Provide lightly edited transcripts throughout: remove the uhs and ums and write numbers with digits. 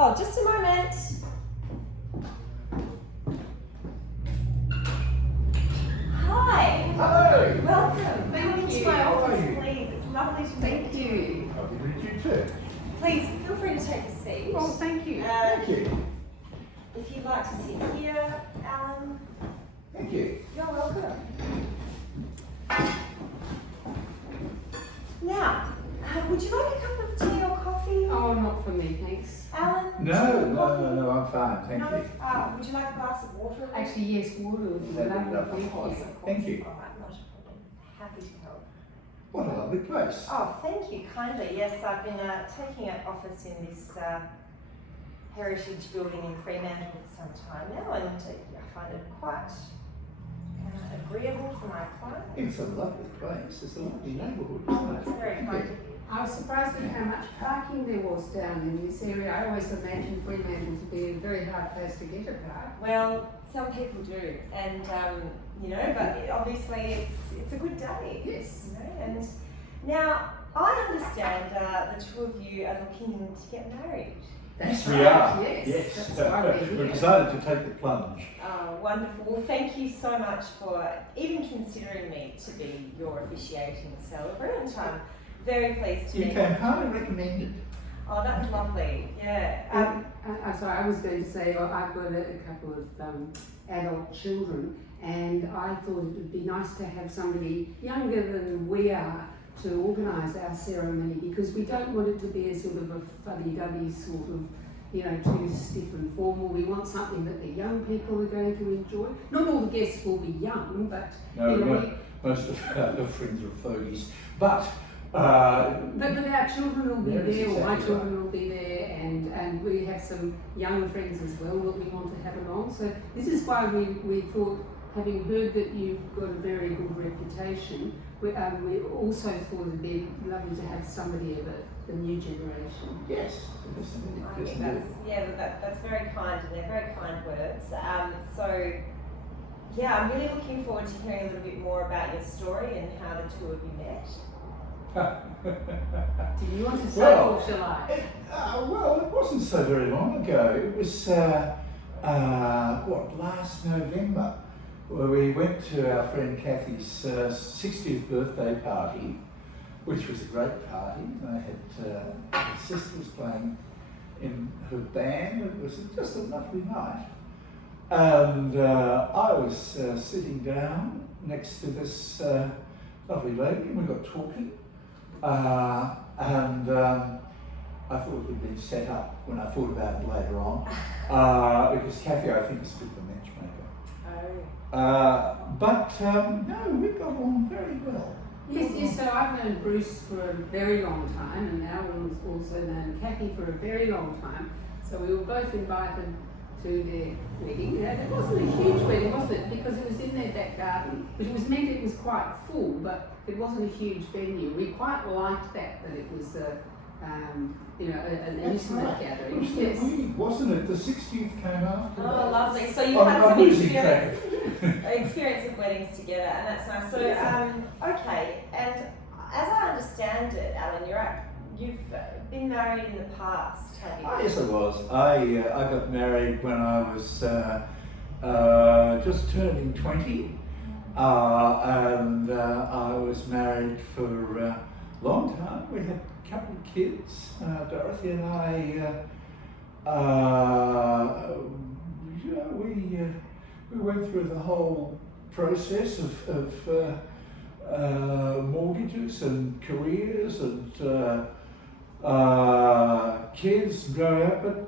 Oh, just a moment. Hi. Hello. Welcome. Thank Come into you. my How are office, you? please. It's lovely to Thank meet you. Lovely to meet you too. Please feel free to take a seat. Well, thank you. Thank you. If you'd like to sit here, Alan, Thank you. you're welcome. Now, would you like a cup of tea or coffee? Oh, not for me, thanks. Alan? tea No, or no, coffee? no, I'm fine. Thank No? you. Would you like a glass of water? Actually, yes, water would be That'd be lovely. lovely. Of course, Thank you. of course. Thank you. All right, not a problem. Happy to help. What a lovely place. Oh, thank you kindly. Yes, I've been taking up office in this heritage building in Fremantle for some time now, and I find it quite agreeable for my clients. It's a lovely place. It's a lovely neighbourhood, isn't it? It's very Thank kind you. of you. I was surprised at how much parking there was down in this area. I always imagined Fremantle to be a very hard place to get a park. Well, some people do, and but obviously it's a good day. Yes. And now I understand the two of you are looking to get married. That's We right, are. Yes. That's why we're We've here. decided to take the plunge. Oh, wonderful. Well, thank you so much for even considering me to be your officiating celebrant. I'm very pleased to You meet came highly recommended. Oh, that's lovely. Yeah. I'm sorry, I was going to say, well, I've got a couple of adult children, and I thought it would be nice to have somebody younger than we are to organise our ceremony, because we don't want it to be a sort of a fuddy-duddy sort of, too stiff and formal. We want something that the young people are going to enjoy. Not all the guests will be young, but No, most of our friends are fogies. But But our children will be Yes, there, or my exactly children will be there, and we have some young friends as well that we want to have along. So this is why we thought, having heard that you've got a very good reputation, we also thought it'd be lovely to have somebody of the new generation. yes, I think that's very kind, and they're very kind words. I'm really looking forward to hearing a little bit more about your story and how the two of you met. Do you want to say, Well, or shall I? Well, it wasn't so very long ago. It was, last November, where we went to our friend Kathy's 60th birthday party, which was a great party. They had her sister was playing in her band. It was just a lovely night. And I was sitting down next to this lovely lady, and we got talking. I thought it had been set up when I thought about it later on, because Kathy, I think, is a bit of a matchmaker. No, we got on very well. Yes, so I've known Bruce for a very long time, and Alan was also known Kathy for a very long time. So we were both invited to their wedding. It wasn't a huge wedding, was it? Because it was in their back garden, which was meant it was quite full, but it wasn't a huge venue. We quite liked that it was an intimate gathering. It was Yes. weird, wasn't it? The 60th came after. Oh, lovely. So you've I'm had some losing track. experience of weddings together, and that's nice. So, okay, and as I understand it, Alan, you've been married in the past, have you? Oh, yes, I was. I got married when I was just turning 20, and I was married for a long time. We had a couple of kids. Dorothy and I, we went through the whole process of mortgages and careers and kids growing up, but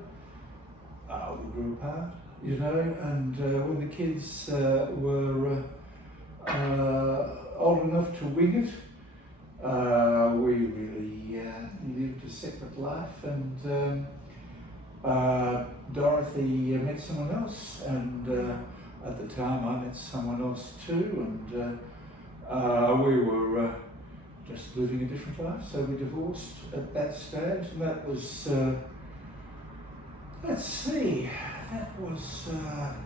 we grew apart, and when the kids were old enough to wing it, we really lived a separate life, and Dorothy met someone else, and at the time I met someone else too, and we were just living a different life, so we divorced at that stage, and that was, let's see, that was about,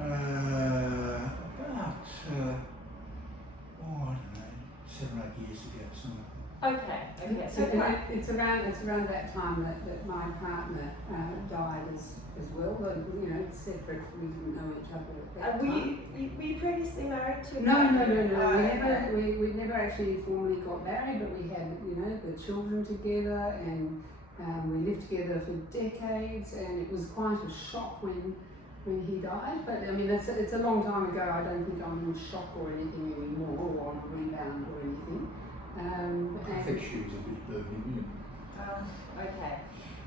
I don't know, 7 or 8 years ago, something. Okay, so And quite, it's around that time that my partner died as well. But, you know, it's separate. We didn't know each other at that were time. you previously married to? No. Oh, We never actually formally got married, but we had, you know, the children together, and we lived together for decades. And it was quite a shock when he died. But I mean, it's a long time ago. I don't think I'm in shock or anything anymore, or on a rebound or anything. I think she was a bit Birmingham. Okay.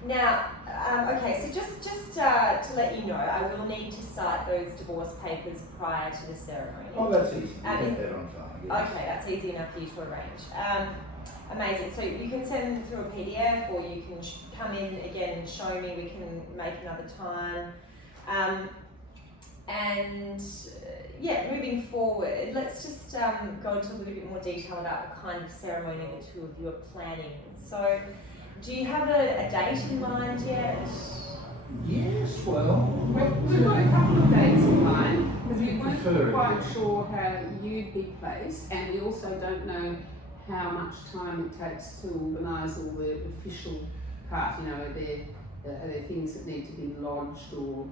Now, so just to let you know, I will need to cite those divorce papers prior to the ceremony. Oh, that's easy. We Um, have that on file. Yes. Okay, that's easy enough for you to arrange. Amazing. So you can send them through a PDF, or you can come in again and show me. We can make another time. Moving forward, let's just go into a little bit more detail about the kind of ceremony the two of you are planning. So, do you have a date in mind yet? Yes, well. We've got a couple of dates in mind, because we Prefer weren't it. quite sure how you'd be placed, and we also don't know how much time it takes to organise all the official part. You know, are there things that need to be lodged, or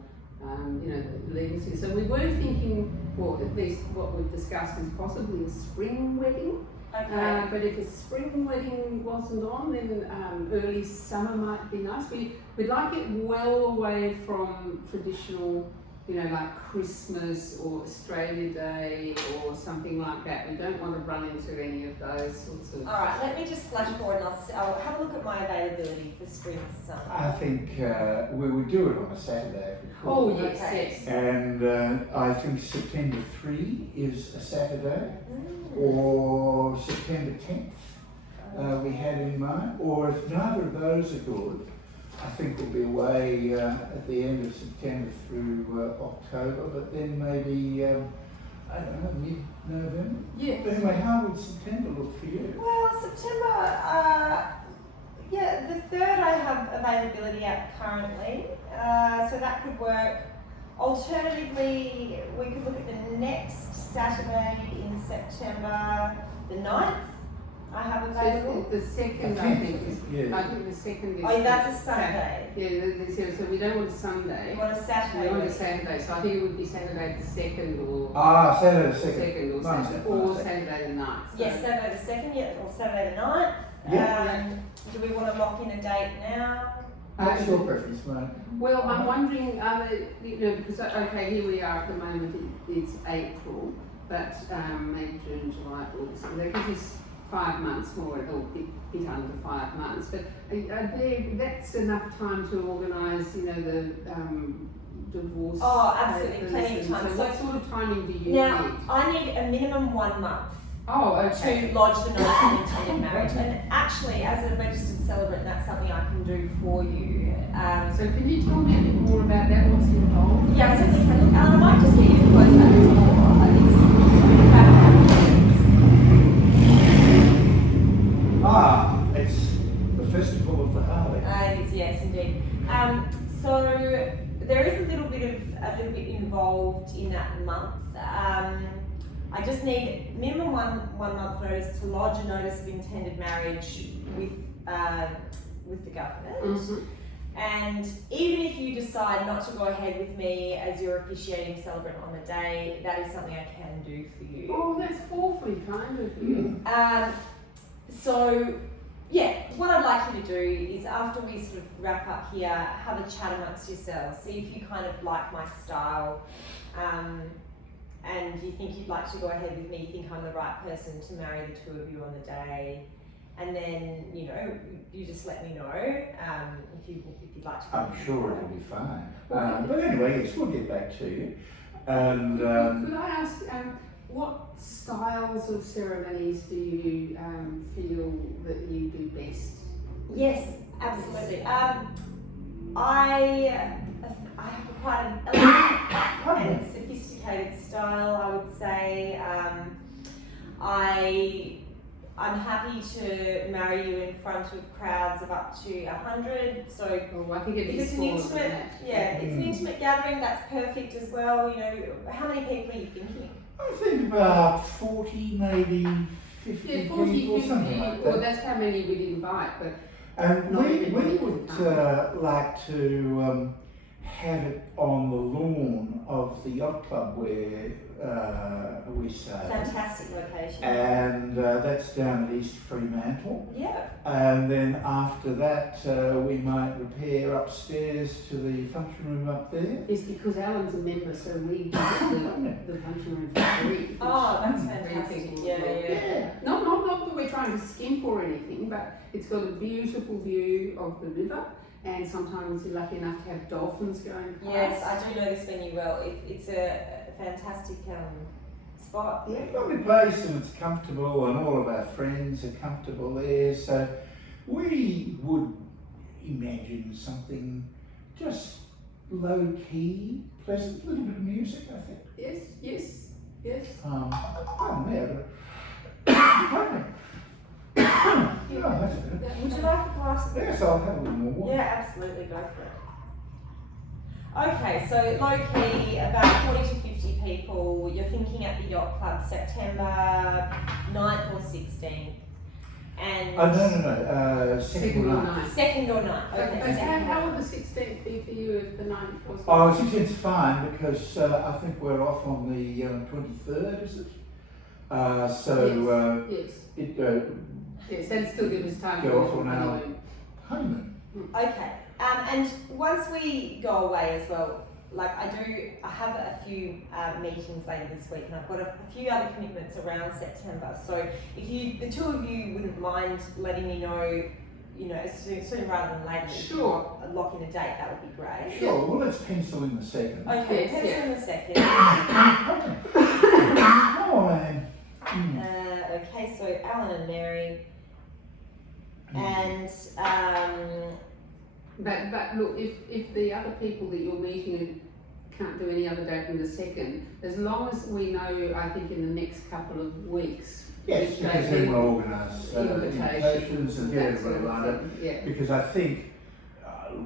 you know, the legacy. So we were thinking, well, at least what we've discussed is possibly a spring wedding. Okay. But if a spring wedding wasn't on, then early summer might be nice. We'd like it well away from traditional, you know, like Christmas or Australia Day or something like that. We don't want to run into any of those sorts of... All right, let me just flash forward and I'll have a look at my availability for spring and summer. I think we would do it on a Saturday if we could. Oh, yes, Okay. yes. And I think September 3 is a Saturday, or September 10th we had in mind, or if neither of those are good, I think we'll be away at the end of September through October, but then maybe, I don't know, mid-November? Yes. But anyway, how would September look for you? Well, September, the 3rd I have availability at currently, so that could work. Alternatively, we could look at the next Saturday in September, the 9th. I have available. So the second, I think, is... Yeah. I think the second is... Oh, that's a Sunday. Yeah, so we don't want a Sunday. You want a Saturday? We want a week? Saturday, so I think it would be Saturday the 2nd or... Saturday the 2nd. Second or Mine's Saturday, that, or mine's that. Saturday the 9th. So Yes, Saturday the 2nd, yeah, or Saturday the 9th. Yeah. Do we want to lock in a date now? What's your preference, mate? Well, I'm wondering, you know, because, okay, here we are at the moment, it's April, but May, June, July, August, so that gives us 5 months more, or a bit under 5 months, but that's enough time to organise, you know, the divorce. Oh, absolutely, papers plenty of and time. So what sort of timing do you Now, need? I need a minimum 1 month Oh, okay. to lodge the notice of intended marriage. And actually, as a registered celebrant, that's something I can do for you. So can you tell me a bit more about that, what's involved? Yeah, I certainly can. Look, Alan, I might just get you to close that door. It's the Festival of the Harley. It is, yes, indeed. So there is a little bit involved in that month. I just need minimum one month notice to lodge a notice of intended marriage with the government. Mm-hmm. And even if you decide not to go ahead with me as your officiating celebrant on the day, that is something I can do for you. Oh, that's awfully kind of you. So, yeah, what I'd like you to do is after we sort of wrap up here, have a chat amongst yourselves, see if you kind of like my style, and you think you'd like to go ahead with me, you think I'm the right person to marry the two of you on the day, and then, you know, you just let me know if you'd like to. I'm sure it'll be fine. But anyway, yes, we'll get back to you. And Could I ask, what styles of ceremonies do you feel that you do best? Yes, absolutely. I have quite an elegant and sophisticated style, I would say. I'm happy to marry you in front of crowds of up to 100. So Oh, I think it'd if be it's an smaller than intimate, that. it's an intimate gathering. That's perfect as well. You know, how many people are you thinking? I think about 40, maybe 50 Yeah, 40, people, 50, something like well, that. that's how many we'd invite, but And not we everybody would can come. like to have it on the lawn of the yacht club where we stay. Fantastic location. And that's down at East Fremantle. Yeah. And then after that, we might repair upstairs to the function room up there. it's because Alan's a member, so we get the function room for free. which Oh, that's very fantastic. people Yeah, will. yeah. Not that we're trying to skimp or anything, but it's got a beautiful view of the river, and sometimes you're lucky enough to have dolphins going past. Yes, I do know this venue well. It's a fantastic spot. Yeah, lovely place, and it's comfortable, and all of our friends are comfortable there. So we would imagine something just low key, pleasant, little bit of music, I think. Yes. Oh, yeah. Pardon me. Oh, that's good. Would you like a glass of Yes, I'll have a little more. Yeah, absolutely, go for it. Okay, so low key, about 40 to 50 people. You're thinking at the Yacht Club September 9th or 16th. And No. Second or ninth. 2nd or 9th. Okay, Okay, second how or would the 16th be for you if the 9th was? Oh, 16th's fine because I think we're off on the 23rd, is it? Yes. Yes, that'd still give us time Go for off on our honeymoon. honeymoon. Okay, and once we go away as well, like I have a few meetings later this week, and I've got a few other commitments around September. So if the two of you wouldn't mind letting me know, sooner rather than later, if you Sure. want to lock in a date, that would be great. Sure, well, let's pencil in the second. Okay, Yes, pencil yeah. in the second. Oh, man. Okay, so Alan and Mary, and But look, if the other people that you're meeting can't do any other date than the 2nd, as long as we know, I think in the next couple of weeks. Yes, which because they then can- we'll organise invitations and get that everybody sort of lined up. thing, yeah. Because I think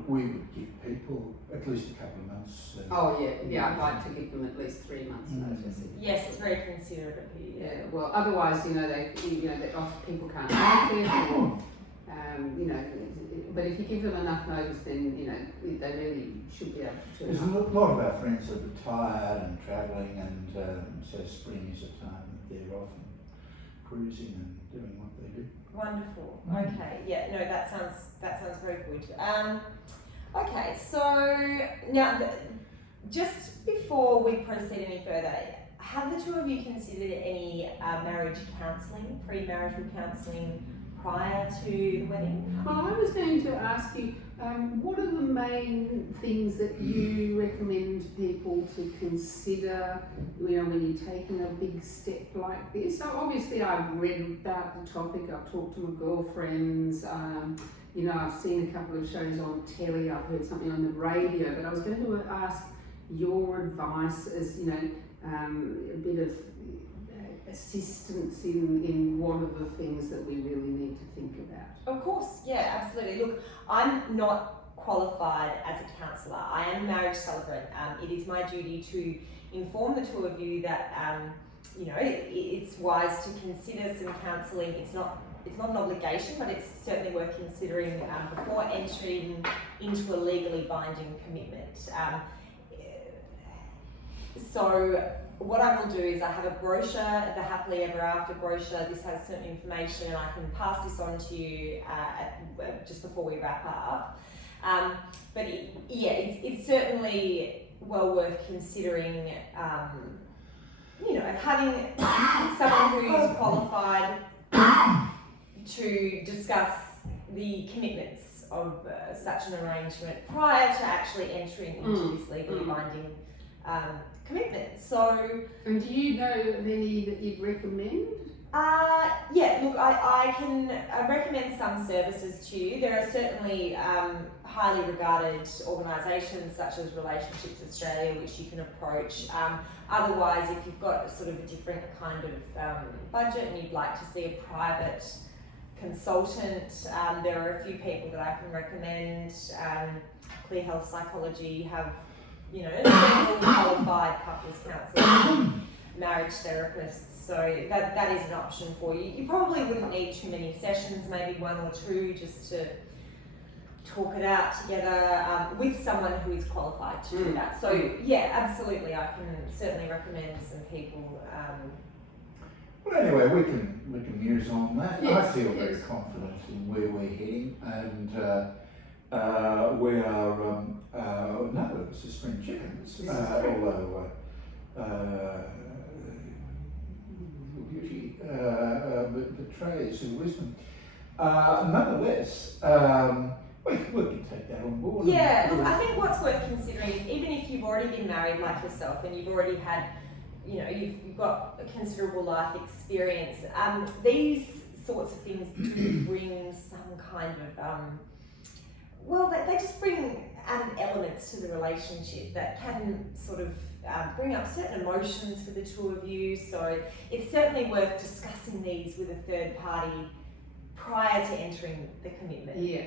we would give people at least a couple of months. Oh yeah, I'd like to give them at least 3 months notice. yes, it's very considerate of you. Yeah, well, otherwise, that often people can't make it, or, but if you give them enough notice, then, they really should be able to There's a turn up. lot of our friends are retired and travelling, and so spring is a time that they're off and cruising and doing what they do. Wonderful. Okay. Yeah. No, that sounds very good. Okay. So now, just before we proceed any further, have the two of you considered any marriage counselling, pre-marital counselling prior to the wedding? Well, I was going to ask you, what are the main things that you recommend people to consider, when you're taking a big step like this? So obviously I've read about the topic, I've talked to my girlfriends, I've seen a couple of shows on telly, I've heard something on the radio, but I was going to ask your advice as, a bit of assistance in what are the things that we really need to think about. Of course. Yeah. Absolutely. Look, I'm not qualified as a counsellor. I am a marriage celebrant. It is my duty to inform the two of you that it's wise to consider some counselling. It's not an obligation, but it's certainly worth considering before entering into a legally binding commitment. So what I will do is I have a brochure, the Happily Ever After brochure. This has certain information, and I can pass this on to you just before we wrap up. But it's certainly well worth considering. Having someone who's qualified to discuss the commitments of such an arrangement prior to actually entering into this legally binding commitment. So, And do you know of any that you'd recommend? Look, I can recommend some services to you. There are certainly highly regarded organisations such as Relationships Australia, which you can approach. Otherwise, if you've got sort of a different kind of budget and you'd like to see a private consultant, there are a few people that I can recommend. Clear Health Psychology have several qualified couples counsellors. marriage therapists, so that is an option for you. You probably wouldn't need too many sessions, maybe 1 or 2, just to talk it out together with someone who is qualified to do that. So yeah, absolutely, I can certainly recommend some people. Well, anyway, we can muse on that. Yes, I feel very yes. confident in where we're heading, and we are. No, it was the spring chickens. This is true. Although beauty betrays her wisdom. Nonetheless, we can take that on board. Yeah, look, I think what's worth considering is even if you've already been married like yourself and you've already had, you know, you've got a considerable life experience, these sorts of things do bring some kind of, well, they just bring added elements to the relationship that can sort of bring up certain emotions for the two of you. So it's certainly worth discussing these with a third party prior to entering the commitment. Yeah.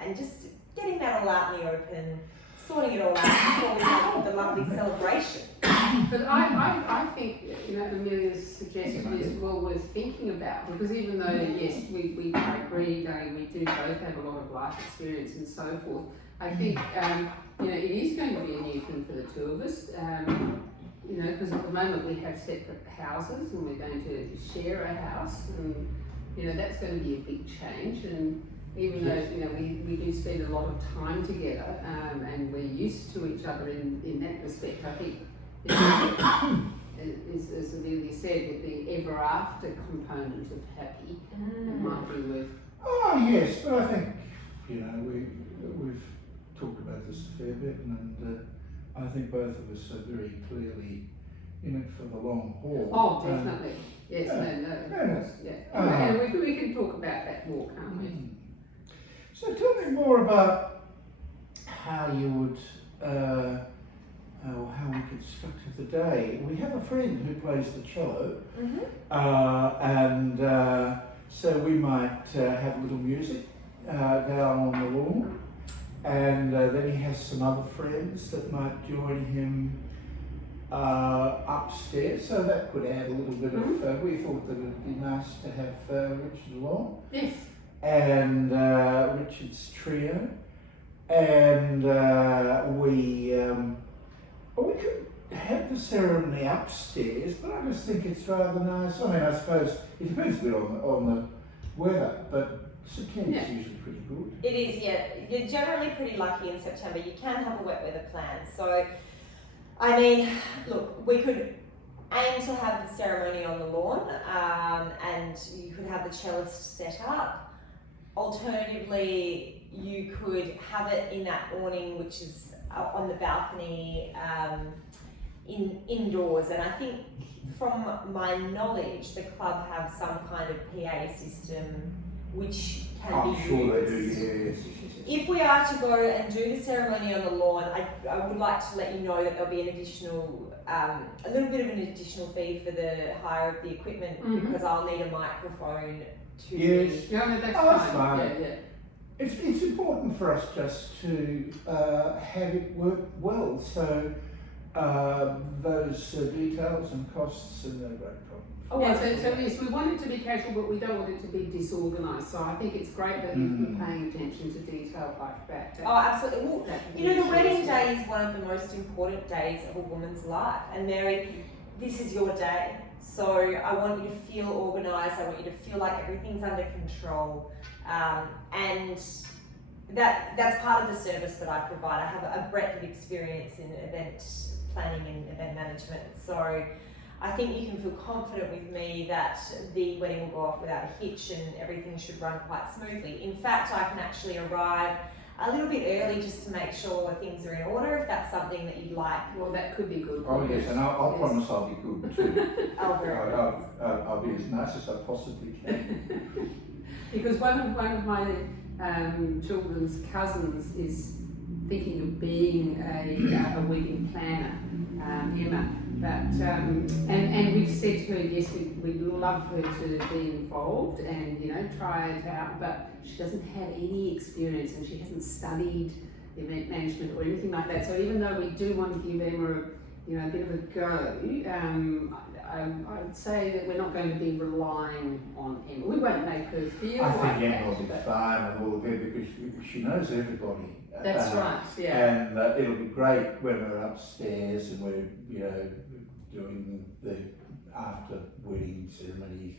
And just getting that all out in the open, sorting it all out before we have the lovely celebration. But I think, you know, Amelia's suggestion is well worth thinking about, because even though, yes, we agree, we do both have a lot of life experience and so forth, I think, you know, it is going to be a new thing for the two of us, you know, because at the moment we have separate houses and we're going to share a house, and, you know, that's going to be a big change. And even though, you know, we do spend a lot of time together, and we're used to each other in that respect, I think, as Amelia said, with the ever after component of happy, it might be worth. Oh yes, but I think, you know, we've talked about this a fair bit, and I think both of us are very clearly in it for the long haul. Oh, definitely. Yes, yeah. no, of Yeah. course, yeah. And we can talk about that more, can't we? So tell me more about how you would, how we could structure the day. We have a friend who plays the cello, and so we might have a little music down on the lawn, and then he has some other friends that might join him upstairs, so that could add a little bit of, we thought that it would be nice to have Richard along. Yes. And Richard's trio, and we could have the ceremony upstairs, but I just think it's rather nice. I mean, I suppose it depends a bit on the weather, but September's usually pretty good. It is, yeah. You're generally pretty lucky in September. You can have a wet weather plan. So, I mean, look, we could aim to have the ceremony on the lawn, and you could have the cellist set up. Alternatively, you could have it in that awning, which is on the balcony, indoors. And I think, from my knowledge, the club have some kind of PA system which can be sure used. they do, yes. If we are to go and do the ceremony on the lawn, I would like to let you know that there'll be an additional, a little bit of an additional fee for the hire of the equipment, because I'll need a microphone to Yes. Yeah, no, that's that's fine. fine. Yeah. It's important for us just to have it work well, so those details and costs are no great problem. Oh, yeah, so yes, we want it to be casual, but we don't want it to be disorganised. So I think it's great that you've been paying attention to detail like that. Oh, absolutely. Well, you know, the wedding day is one of the most important days of a woman's life. And Mary, this is your day. So I want you to feel organised. I want you to feel like everything's under control. And that's part of the service that I provide. I have a breadth of experience in event planning and event management. So I think you can feel confident with me that the wedding will go off without a hitch and everything should run quite smoothly. In fact, I can actually arrive a little bit early just to make sure things are in order, if that's something that you'd like. Well, that could be good. Oh yes, and I'll promise I'll be good too. Oh, very good. I'll be as nice as I possibly can. Because one of my children's cousins is thinking of being a wedding planner, Emma. But and we've said to her, yes, we'd love her to be involved and, you know, try it out, but she doesn't have any experience and she hasn't studied event management or anything like that. So even though we do want to give Emma a bit of a go, I'd say that we're not going to be relying on Emma. We won't make her feel I like think that. Emma will be but- fine with all of it because she knows everybody. That's right, yeah. And it'll be great when we're upstairs and we're, you know, doing the after wedding ceremony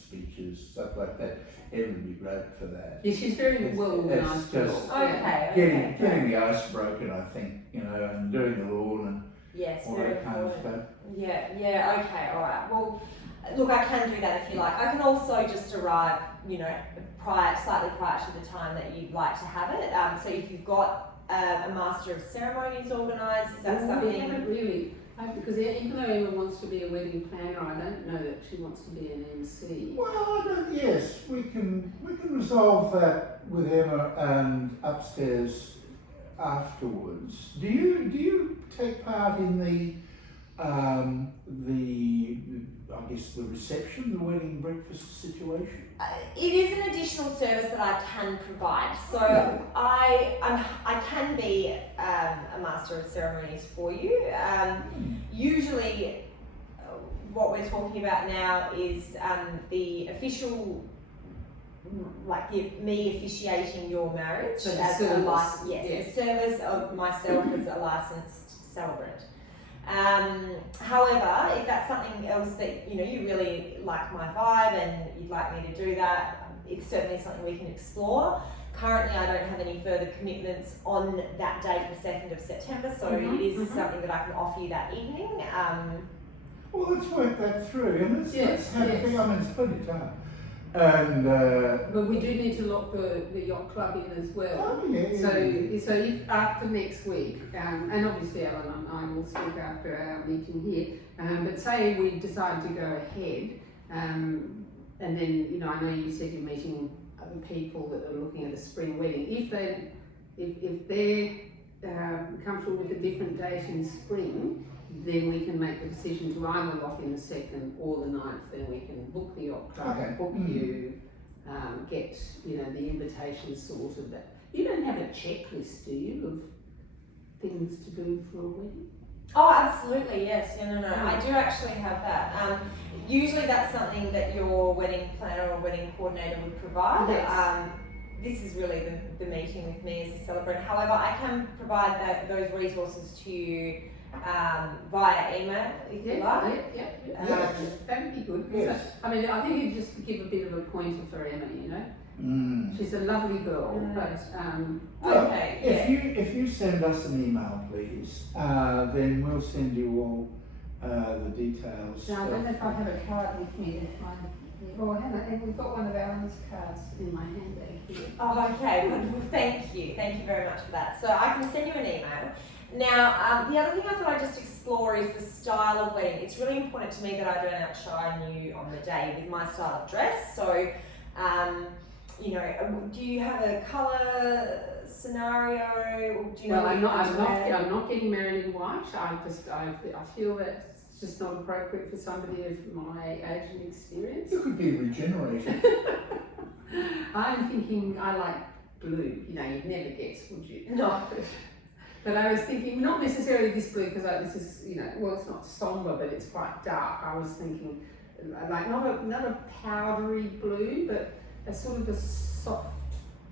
speeches, stuff like that. Emma would be great for that. Yeah, she's very It's- well organised. it's just- Okay. Getting the ice broken, I think, you know, and doing the lawn and Yes, all very that kind of important. stuff. Yeah, okay, alright. Well, look, I can do that if you like. I can also just arrive, you know, slightly prior to the time that you'd like to have it. So if you've got a Master of Ceremonies organised, is that We something? haven't really, because even though Emma wants to be a wedding planner, I don't know that she wants to be an MC. Well, yes, we can resolve that with Emma and upstairs afterwards. Do you take part in the I guess the reception, the wedding breakfast situation? It is an additional service that I can provide. So Yeah. I can be a Master of Ceremonies for you. Usually, what we're talking about now is the official, like me officiating your marriage So the as a service, licensed, yeah. the service of myself as a licensed celebrant. However, if that's something else that you really like my vibe and you'd like me to do that, it's certainly something we can explore. Currently, I don't have any further commitments on that date, the 2nd of September, so it is something that I can offer you that evening. Well, let's work that through, and let's have a yes. thing. I mean, it's plenty of time. And But we do need to lock the yacht club in as well. oh yeah, So if after next week, and obviously Alan and I will speak after our meeting here, but say we decide to go ahead, and then, I know you said you're meeting other people that are looking at a spring wedding. If they're comfortable with a different date in spring, then we can make the decision to either lock in the 2nd or the 9th, then we can book the yacht club, Okay. book you, get, the invitation sorted. But you don't have a checklist, do you, of things to do for a wedding? Oh, absolutely, yes. No. I do actually have that. Usually that's something that your wedding planner or wedding coordinator would provide. Yes. This is really the meeting with me as a celebrant. However, I can provide those resources to you via email, if you like. Yeah. That would be good. Yes. So, I think you just give a bit of a pointer for Emma, Mm. She's a lovely girl, but Well, Okay, if you send us an email, please, then we'll send you all the details. No, I don't know if I have a card with me. We've got one of Alan's cards in my handbag here. Oh, okay. Well, thank you. Thank you very much for that. So I can send you an email. Now, the other thing I thought I'd just explore is the style of wedding. It's really important to me that I don't outshine you on the day with my style of dress. So, do you have a colour scenario? Do you know well, what I'm you want to wear? not getting married in white. I feel that it's just not appropriate for somebody of my age and experience. You could be regenerated. I'm thinking I like blue. You'd never guess, would you? No. But I was thinking not necessarily this blue because this is it's not somber, but it's quite dark. I was thinking like not a powdery blue, but a sort of a soft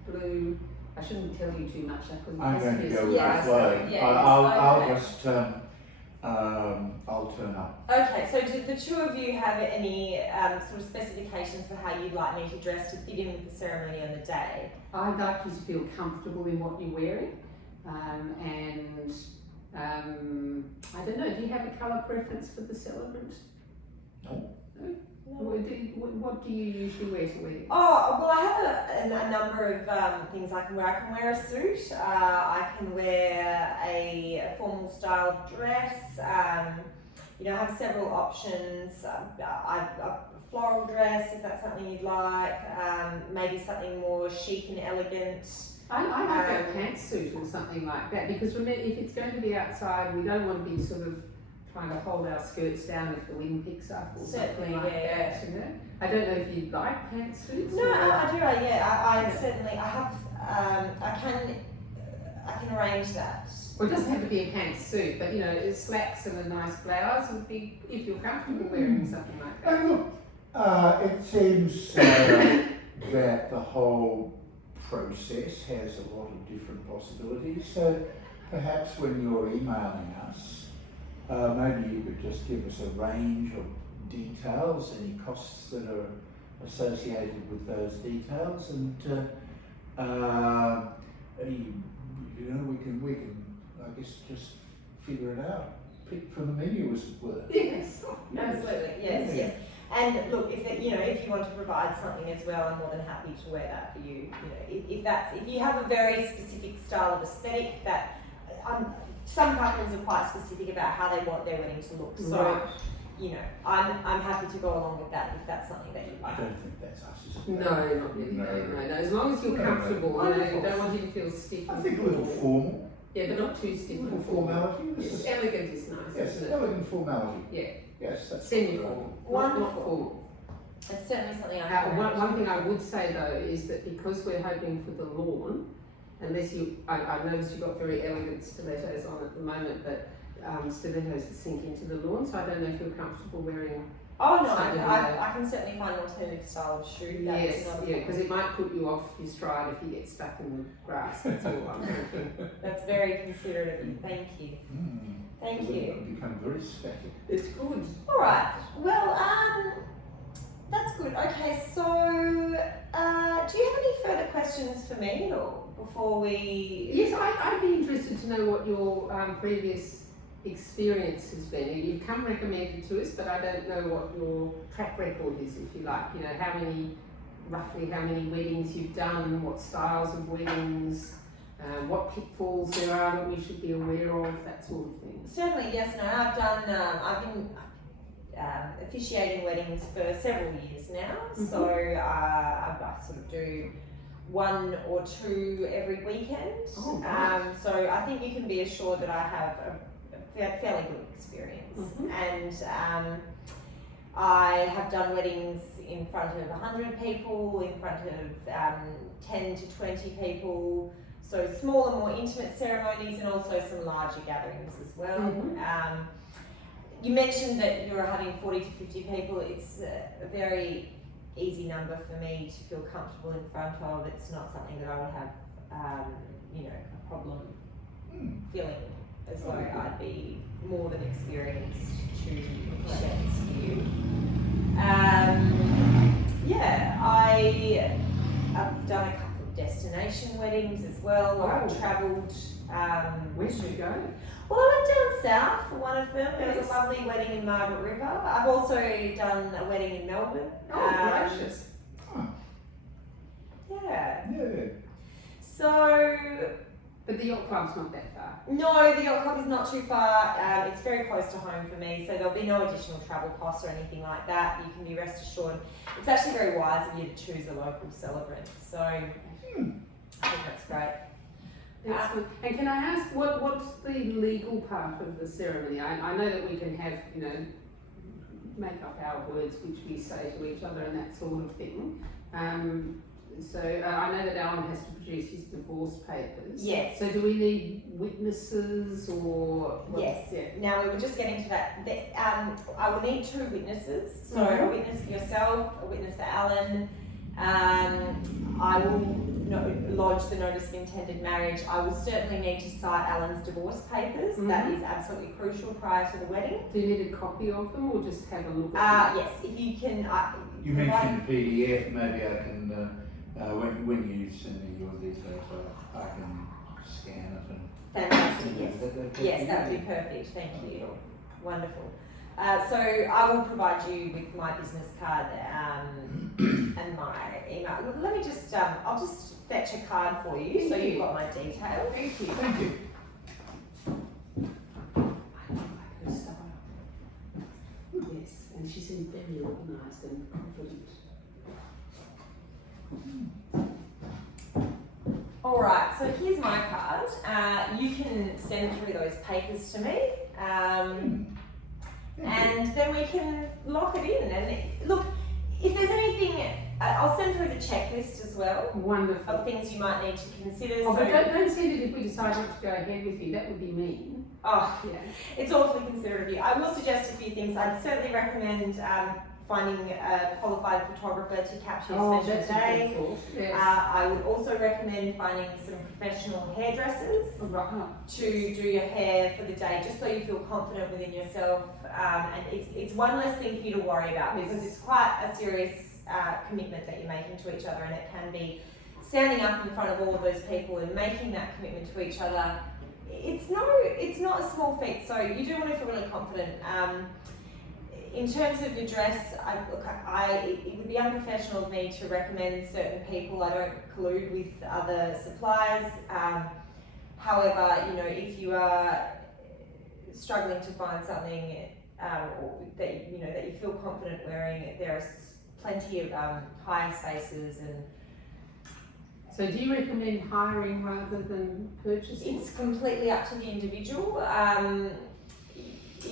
blue. I shouldn't tell you too much because I'm going to go with Yes, the flow. yes, I'll okay. just I'll turn up. Okay, so do the two of you have any sort of specifications for how you'd like me to dress to fit in with the ceremony on the day? I'd like you to feel comfortable in what you're wearing, and I don't know. Do you have a colour preference for the celebrant? No. What do you usually wear to weddings? Oh, well, I have a number of things I can wear. I can wear a suit, I can wear a formal style dress, I have several options. A floral dress, if that's something you'd like, maybe something more chic and elegant. I like a pantsuit or something like that because remember, if it's going to be outside, we don't want to be sort of trying to hold our skirts down if the wind picks up or Certainly, something like yeah. that. I don't know if you like pantsuits. No, or- I do. I certainly. I have. I can can arrange that. Well, it doesn't have to be a pantsuit, but you know, slacks and a nice blouse would be, if you're comfortable wearing something like that. And look, it seems that the whole process has a lot of different possibilities. So perhaps when you're emailing us, maybe you could just give us a range of details, any costs that are associated with those details, and you know, we can I guess just figure it out, pick from the menu, as it were. Yes. Absolutely, yes, Yeah. yes. And look, if you know, if you want to provide something as well, I'm more than happy to wear that for you. You know, if you have a very specific style of aesthetic that some couples are quite specific about how they want their wedding to look. So, Right. you know, I'm happy to go along with that if that's something that you I like. don't think that's us, is it? No, not really. No. As long as you're No, comfortable, you know, Wonderful. don't want you to feel stiff. I and think a little formal. formal, Yeah, but not too stiff. a little and formal. formality. Yes, elegant is nice. Yes, Isn't it? elegant formality. Yeah, Yes, that's semi-formal, not Wonderful. formal. It's certainly something I can One thing I would say though is that because we're hoping for the lawn, unless you, I noticed you've got very elegant stilettos on at the moment, but stilettos that sink into the lawn, so I don't know if you're comfortable wearing. Oh no, Something I can certainly find an alternative style of shoe. That's Yes, not a yeah, because problem. it might put you off your stride if you get stuck in the grass. That's all I'm thinking. That's very considerate of you. Thank you. Thank you. Become very static. It's good. All right. Well, that's good. Okay, so do you have any further questions for me or before we? Yes, I'd be interested to know what your previous experience has been. You've come recommended to us, but I don't know what your track record is, if you like. You know, roughly how many weddings you've done, what styles of weddings, what pitfalls there are that we should be aware of, that sort of thing. Certainly, yes. No, I've been officiating weddings for several years now. Mhm. So I sort of do one or two every weekend. Oh, right. So I think you can be assured that I have a fairly good experience. Mhm. And I have done weddings in front of 100 people, in front of 10 to 20 people, so smaller, more intimate ceremonies, and also some larger gatherings as well. Mhm. You mentioned that you're having 40 to 50 people. It's a very easy number for me to feel comfortable in front of. It's not something that I would have, you know, a problem feeling as though I'd be more than experienced to officiate this for you. Yeah, I've done a couple of destination weddings as well. Oh. I've travelled. Where should you go? Well, I went down south for one of them. There was Yes. a lovely wedding in Margaret River. I've also done a wedding in Melbourne. Oh, gracious. Yeah. Yeah. So, But the yacht club's not that far. no, the yacht club is not too far. It's very close to home for me, so there'll be no additional travel costs or anything like that. You can be rest assured. It's actually very wise of you to choose a local celebrant. So, I think that's great. Excellent. And can I ask, what's the legal part of the ceremony? I know that we can have, you know, make up our words which we say to each other and that sort of thing. So I know that Alan has to produce his divorce papers. Yes. So do we need witnesses or? Yes. Yeah. Now we were just getting to that. I will need two witnesses. So Mhm. a witness for yourself, a witness for Alan. I will lodge the notice of intended marriage. I will certainly need to cite Alan's divorce papers. That Mhm. is absolutely crucial prior to the wedding. Do you need a copy of them or just have a look at them? Yes, if you can. You mentioned PDF, maybe I can, when you send me your details, I can scan it and. Fantastic. Yes. That Yes, that would be perfect. Thank you. Wonderful. So I will provide you with my business card and my email. Let me just, I'll just fetch a card for you so you've got my details. Thank you. Thank you. I like her style. Yes, and she seems very organised and confident. All right, so here's my card. You can send through those papers to me. And then we can lock it in. And look, if there's anything I'll send through the checklist as well Wonderful. of things you might need to consider. Oh, So, but don't send it if we decide not to go ahead with you. That would be mean. oh, Yeah. it's awfully considerate of you. I will suggest a few things. I'd certainly recommend finding a qualified photographer to capture your Oh, special that's a day. good thought. Yes. I would also recommend finding some professional hairdressers Right. to do your hair for the day, just so you feel confident within yourself. And it's one less thing for you to worry about, because it's quite a serious commitment that you're making to each other, and it can be standing up in front of all of those people and making that commitment to each other. It's not a small feat, so you do want to feel really confident. In terms of your dress, it would be unprofessional of me to recommend certain people. I don't collude with other suppliers. However, if you are struggling to find something that you feel confident wearing, there are plenty of hire spaces, and So do you recommend hiring rather than purchasing? it's completely up to the individual. I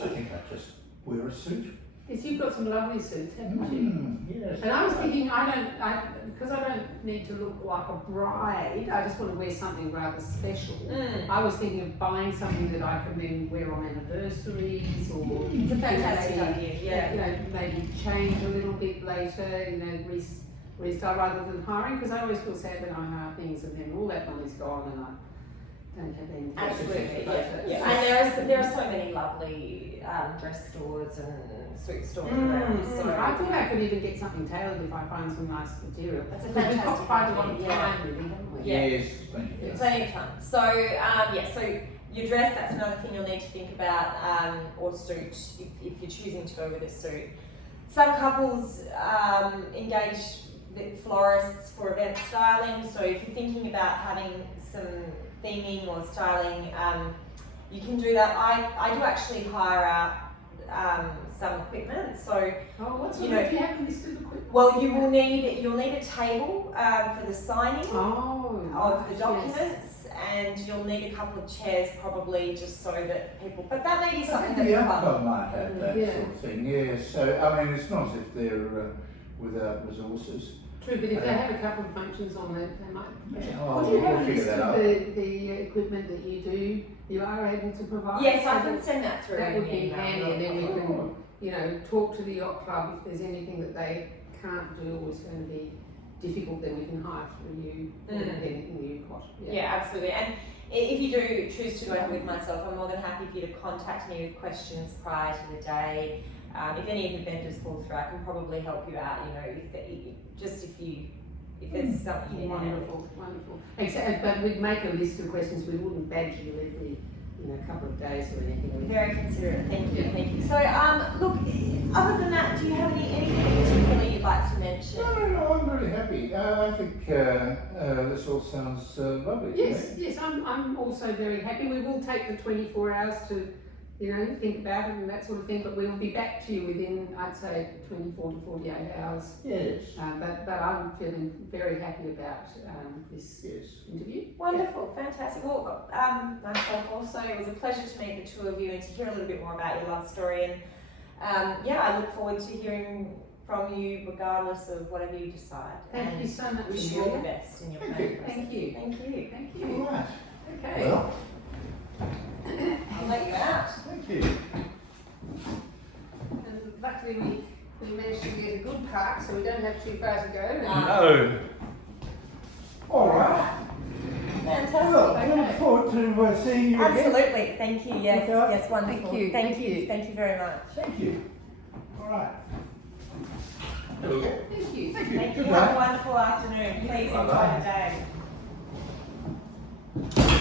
think I just wear a suit. Yes, you've got some lovely suits, haven't you? Yes. And I was thinking, because I don't need to look like a bride, I just want to wear something rather special. I was thinking of buying something that I can then wear on anniversaries, or It's a fantastic maybe, idea, yeah. maybe change a little bit later, restyle rather than hiring, because I always feel sad when I hire things and then all that money's gone and I don't have anything. Absolutely, But, yeah. And there are so many lovely dress stores and suit stores around. So I thought I could even get something tailored if I find some nice material. That's a But we've got fantastic quite a lot of idea, time, really, haven't we? Yeah. Yes, plenty of time. plenty of time. So so your dress, that's another thing you'll need to think about, or suit if you're choosing to go with a suit. Some couples engage with florists for event styling. So if you're thinking about having some theming or styling, you can do that. I do actually hire out some equipment. So Oh, what You sort know- of, do you have a list of equipment? well, you'll need a table for the signing Oh, of the yes. documents, and you'll need a couple of chairs probably, just so that people. But that may be I something think that the you fun. outcome might have that Yeah. sort of thing, yes. So, I mean, it's not as if they're without resources. True, but if they have a couple of functions on it, they might. Oh, Would you have we'll a figure list that of out. the equipment that you are able to provide? Yes, So I can send that through. That in would the be email. handy, and then we can, talk to the yacht club if there's anything that they can't do or is going to be difficult, then we can hire through you, anything you've got. Yeah, absolutely. And if you do choose to go ahead with myself, I'm more than happy for you to contact me with questions prior to the day. If any of your vendors fall through, I can probably help you out. If there's something you need. Wonderful, wonderful. But we'd make a list of questions, we wouldn't badge you every, couple of days or anything. Very considerate. Thank you. So, look. Other than that, do you have anything particularly you'd like to mention? No, I'm very happy. I think this all sounds lovely. to Yes, me. yes, I'm also very happy. We will take the 24 hours to, think about it and that sort of thing, but we'll be back to you within, I'd say, 24 to 48 hours. Yes. But I'm feeling very happy about this Yes. interview. Wonderful, fantastic. Well, myself also, it was a pleasure to meet the two of you and to hear a little bit more about your love story. And I look forward to hearing from you regardless of whatever you decide. Thank and you so much. wish you all the Amelia. best in your Thank planning you. process. Thank you. Thank you. Thank All you. right. Okay. Well, I'll let you out. thank you. And luckily we managed to get a good park, so we don't have too far to go. No. All right. Fantastic. Well, I look Okay. forward to seeing you again. Absolutely. Thank you. Yes. Okay. Yes. Wonderful. Thank you. Thank Thank you. you. Thank you very much. Thank you. All right. Hello. Thank you. Thank you. Thank you. Good Have a night. wonderful afternoon. Please enjoy Bye-bye. the day.